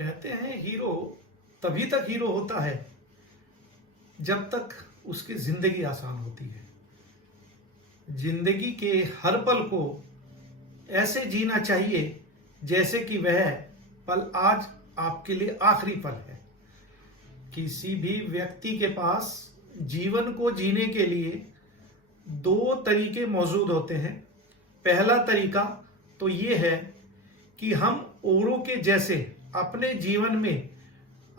कहते हैं हीरो तभी तक हीरो होता है जब तक उसकी जिंदगी आसान होती है। जिंदगी के हर पल को ऐसे जीना चाहिए जैसे कि वह पल आज आपके लिए आखिरी पल है। किसी भी व्यक्ति के पास जीवन को जीने के लिए दो तरीके मौजूद होते हैं। पहला तरीका तो ये है कि हम औरों के जैसे अपने जीवन में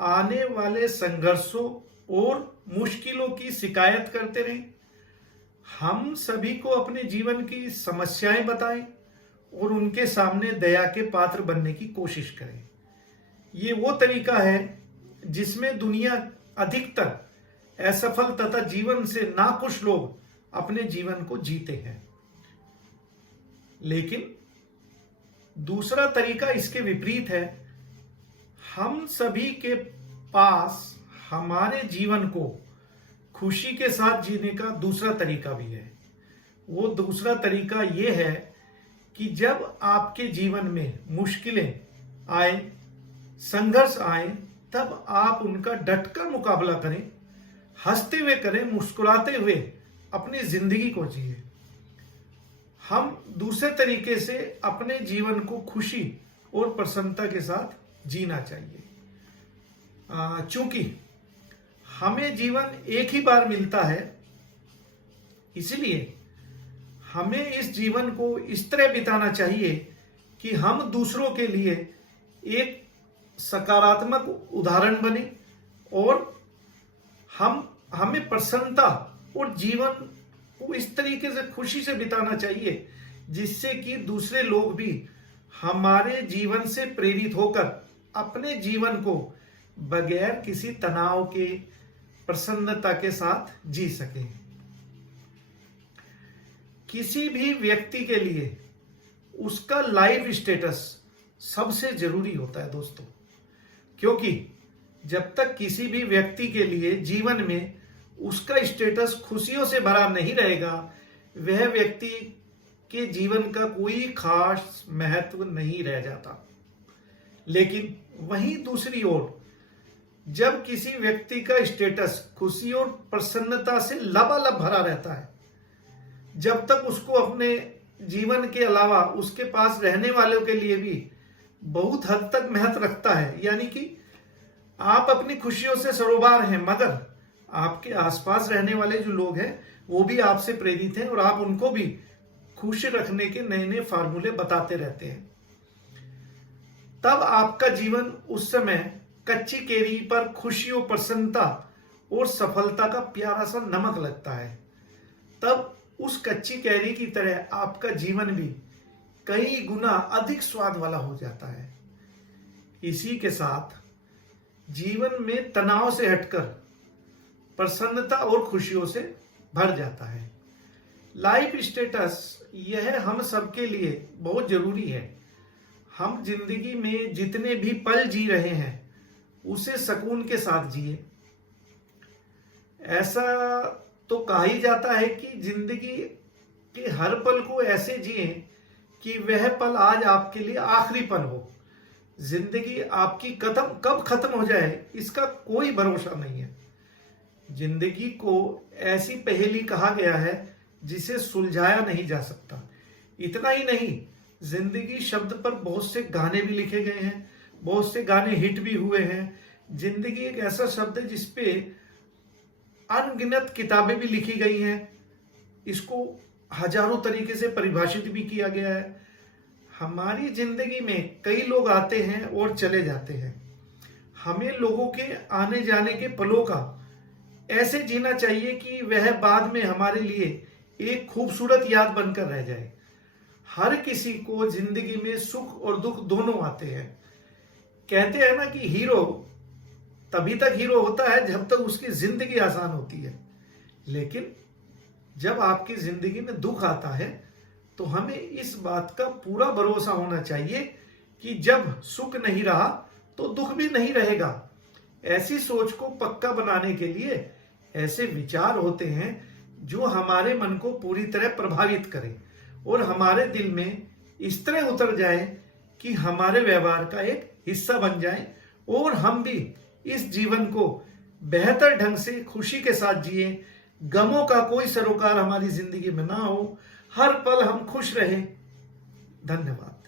आने वाले संघर्षों और मुश्किलों की शिकायत करते रहें। हम सभी को अपने जीवन की समस्याएं बताएं और उनके सामने दया के पात्र बनने की कोशिश करें। ये वो तरीका है जिसमें दुनिया अधिकतर असफल तथा जीवन से नाखुश लोग अपने जीवन को जीते हैं। लेकिन दूसरा तरीका इसके विपरीत है। हम सभी के पास हमारे जीवन को खुशी के साथ जीने का दूसरा तरीका भी है। वो दूसरा तरीका ये है कि जब आपके जीवन में मुश्किलें आए, संघर्ष आए, तब आप उनका डटकर मुकाबला करें, हंसते हुए करें, मुस्कुराते हुए अपनी जिंदगी को जिए। हम दूसरे तरीके से अपने जीवन को खुशी और प्रसन्नता के साथ जीना चाहिए। चूंकि हमें जीवन एक ही बार मिलता है, इसलिए हमें इस जीवन को इस तरह बिताना चाहिए कि हम दूसरों के लिए एक सकारात्मक उदाहरण बने और हमें प्रसन्नता और जीवन को इस तरीके से खुशी से बिताना चाहिए जिससे कि दूसरे लोग भी हमारे जीवन से प्रेरित होकर अपने जीवन को बगैर किसी तनाव के प्रसन्नता के साथ जी सकें। किसी भी व्यक्ति के लिए उसका लाइफ स्टेटस सबसे जरूरी होता है दोस्तों, क्योंकि जब तक किसी भी व्यक्ति के लिए जीवन में उसका स्टेटस खुशियों से भरा नहीं रहेगा, वह व्यक्ति के जीवन का कोई खास महत्व नहीं रह जाता। लेकिन वहीं दूसरी ओर जब किसी व्यक्ति का स्टेटस खुशी और प्रसन्नता से लबालब भरा रहता है, जब तक उसको अपने जीवन के अलावा उसके पास रहने वालों के लिए भी बहुत हद तक महत्व रखता है, यानी कि आप अपनी खुशियों से सरोबार हैं, मगर आपके आसपास रहने वाले जो लोग हैं वो भी आपसे प्रेरित हैं और आप उनको भी खुश रखने के नए नए फार्मूले बताते रहते हैं, तब आपका जीवन उस समय कच्ची केरी पर खुशियों, प्रसन्नता और सफलता का प्यारा सा नमक लगता है। तब उस कच्ची कैरी की तरह आपका जीवन भी कई गुना अधिक स्वाद वाला हो जाता है। इसी के साथ जीवन में तनाव से हटकर प्रसन्नता और खुशियों से भर जाता है। लाइफ स्टेटस यह हम सबके लिए बहुत जरूरी है। हम जिंदगी में जितने भी पल जी रहे हैं उसे सुकून के साथ जिए। ऐसा तो कहा ही जाता है कि जिंदगी के हर पल को ऐसे जिए कि वह पल आज आपके लिए आखिरी पल हो। जिंदगी आपकी कब खत्म हो जाए इसका कोई भरोसा नहीं है। जिंदगी को ऐसी पहेली कहा गया है जिसे सुलझाया नहीं जा सकता। इतना ही नहीं, जिंदगी शब्द पर बहुत से गाने भी लिखे गए हैं, बहुत से गाने हिट भी हुए हैं। जिंदगी एक ऐसा शब्द है जिसपे अनगिनत किताबें भी लिखी गई हैं। इसको हजारों तरीके से परिभाषित भी किया गया है। हमारी जिंदगी में कई लोग आते हैं और चले जाते हैं। हमें लोगों के आने जाने के पलों का ऐसे जीना चाहिए कि वह बाद में हमारे लिए एक खूबसूरत याद बनकर रह जाए। हर किसी को जिंदगी में सुख और दुख दोनों आते हैं। कहते हैं ना कि हीरो तभी तक हीरो होता है जब तक उसकी जिंदगी आसान होती है। लेकिन जब आपकी जिंदगी में दुख आता है तो हमें इस बात का पूरा भरोसा होना चाहिए कि जब सुख नहीं रहा तो दुख भी नहीं रहेगा। ऐसी सोच को पक्का बनाने के लिए ऐसे विचार होते हैं जो हमारे मन को पूरी तरह प्रभावित करें और हमारे दिल में इस तरह उतर जाए कि हमारे व्यवहार का एक हिस्सा बन जाए और हम भी इस जीवन को बेहतर ढंग से खुशी के साथ जिए, गमों का कोई सरोकार हमारी जिंदगी में ना हो, हर पल हम खुश रहें। धन्यवाद।